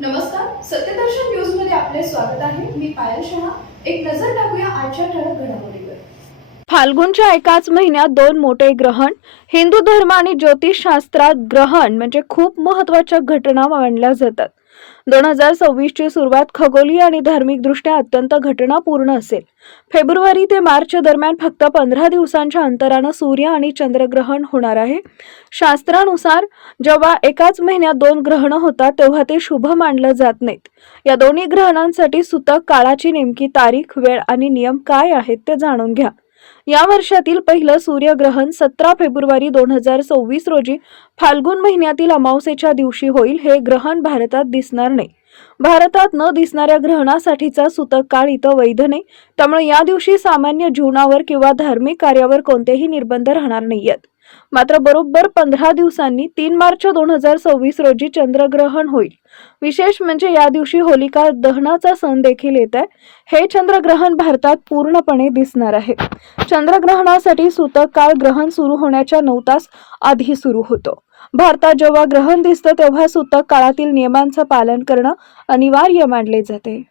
नमस्कार, सत्यदर्शन न्यूज मध्ये आपले स्वागत आहे। मी पायल शहा। एक नजर टाकूया आजच्या ठळक घडामोडीवर। फाल्गुनच्या एकाच महिन्यात दोन मोठे ग्रहण। हिंदू धर्म आणि ज्योतिषशास्त्रात ग्रहण म्हणजे खूप महत्त्वाच्या घटना मानल्या जातात। 2026 ची सुरुवात खगोलीय आणि धार्मिक दृष्ट्या अत्यंत घटनापूर्ण असेल। फेब्रुवारी ते मार्च दरम्यान फक्त 15 दिवसांच्या अंतराने सूर्य आणि चंद्रग्रहण होणार आहे। शास्त्रानुसार जेव्हा एकाच महिन्यात दोन ग्रहण होतात तेव्हा ते शुभ मानले जात नाहीत। या दोन्ही ग्रहणांसाठी सूतक काळाची नेमकी तारीख, वेळ आणि नियम काय आहेत ते जाणून घ्या। या वर्षातील पहिलं सूर्यग्रहण 17 फेब्रुवारी 2026 रोजी फाल्गुन महिन्यातील अमावस्येच्या दिवशी होईल। हे ग्रहण भारतात दिसणार नाही। भारतात न दिसणाऱ्या ग्रहणासाठीचा सूतक काळ इथं वैध नाही, त्यामुळे या दिवशी सामान्य जीवनावर किंवा धार्मिक कार्यावर कोणतेही निर्बंध राहणार नाहीयेत। मात्र बरोबर 15 दिवसांनी 3 मार्च 2026 रोजी चंद्रग्रहण होईल। विशेष म्हणजे या दिवशी होलिका दहनाचा सण देखील येत आहे। हे चंद्रग्रहण भारतात पूर्णपणे दिसणार आहे। चंद्रग्रहणासाठी सूतक काळ ग्रहण सुरू होण्याच्या 9 तास आधी सुरू होतो। भारतात जेव्हा ग्रहण दिसतं तेव्हा सूतक काळातील नियमांचं पालन करणं अनिवार्य मानले जाते।